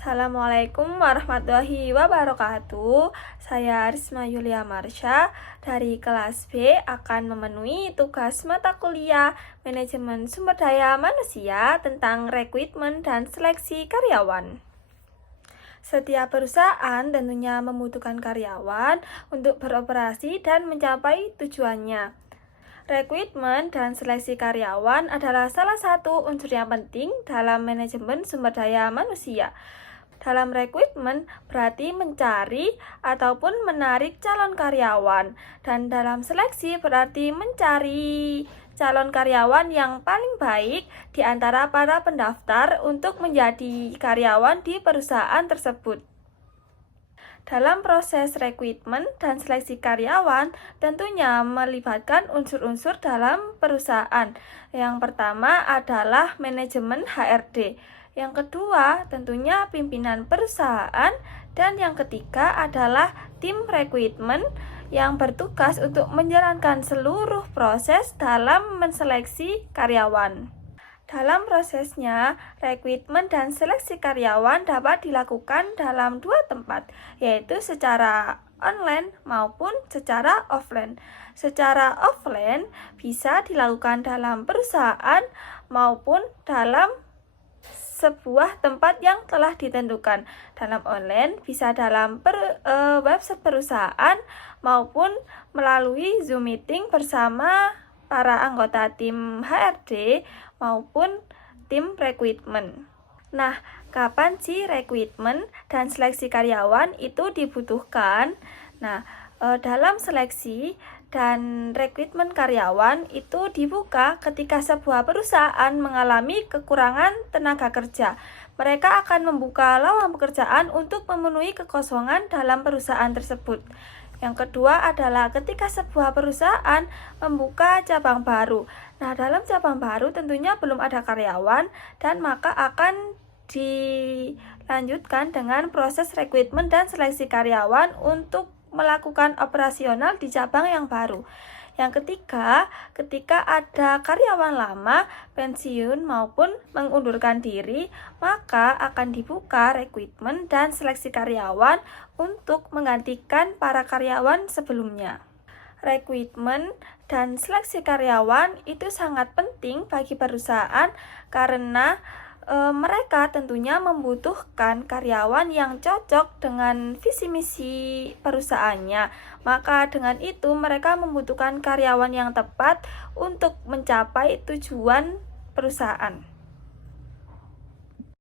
Assalamualaikum warahmatullahi wabarakatuh. Saya Risma Yulia Marsha dari kelas B akan memenuhi tugas mata kuliah Manajemen Sumber Daya Manusia tentang rekrutmen dan seleksi karyawan. Setiap perusahaan tentunya membutuhkan karyawan untuk beroperasi dan mencapai tujuannya. Rekrutmen dan seleksi karyawan adalah salah satu unsur yang penting dalam manajemen sumber daya manusia. Dalam rekrutmen berarti mencari ataupun menarik calon karyawan, dan dalam seleksi berarti mencari calon karyawan yang paling baik di antara para pendaftar untuk menjadi karyawan di perusahaan tersebut. Dalam proses rekrutmen dan seleksi karyawan tentunya melibatkan unsur-unsur dalam perusahaan. Yang pertama adalah manajemen HRD. Yang kedua tentunya pimpinan perusahaan, dan yang ketiga adalah tim rekrutmen yang bertugas untuk menjalankan seluruh proses dalam menseleksi karyawan. Dalam prosesnya, rekrutmen dan seleksi karyawan dapat dilakukan dalam dua tempat, yaitu secara online maupun secara offline. Secara offline bisa dilakukan dalam perusahaan maupun dalam sebuah tempat yang telah ditentukan. Dalam online bisa dalam website perusahaan maupun melalui Zoom meeting bersama para anggota tim HRD maupun tim rekrutmen. Nah, kapan sih rekrutmen dan seleksi karyawan itu dibutuhkan? Nah, dalam seleksi dan rekrutmen karyawan itu dibuka ketika sebuah perusahaan mengalami kekurangan tenaga kerja. Mereka akan membuka lowongan pekerjaan untuk memenuhi kekosongan dalam perusahaan tersebut. Yang kedua adalah ketika sebuah perusahaan membuka cabang baru. Nah, dalam cabang baru tentunya belum ada karyawan, dan maka akan dilanjutkan dengan proses rekrutmen dan seleksi karyawan untuk melakukan operasional di cabang yang baru. Yang ketiga, ketika ada karyawan lama pensiun maupun mengundurkan diri, maka akan dibuka rekrutmen dan seleksi karyawan untuk menggantikan para karyawan sebelumnya. Rekrutmen dan seleksi karyawan itu sangat penting bagi perusahaan karena mereka tentunya membutuhkan karyawan yang cocok dengan visi misi perusahaannya. Maka dengan itu mereka membutuhkan karyawan yang tepat untuk mencapai tujuan perusahaan.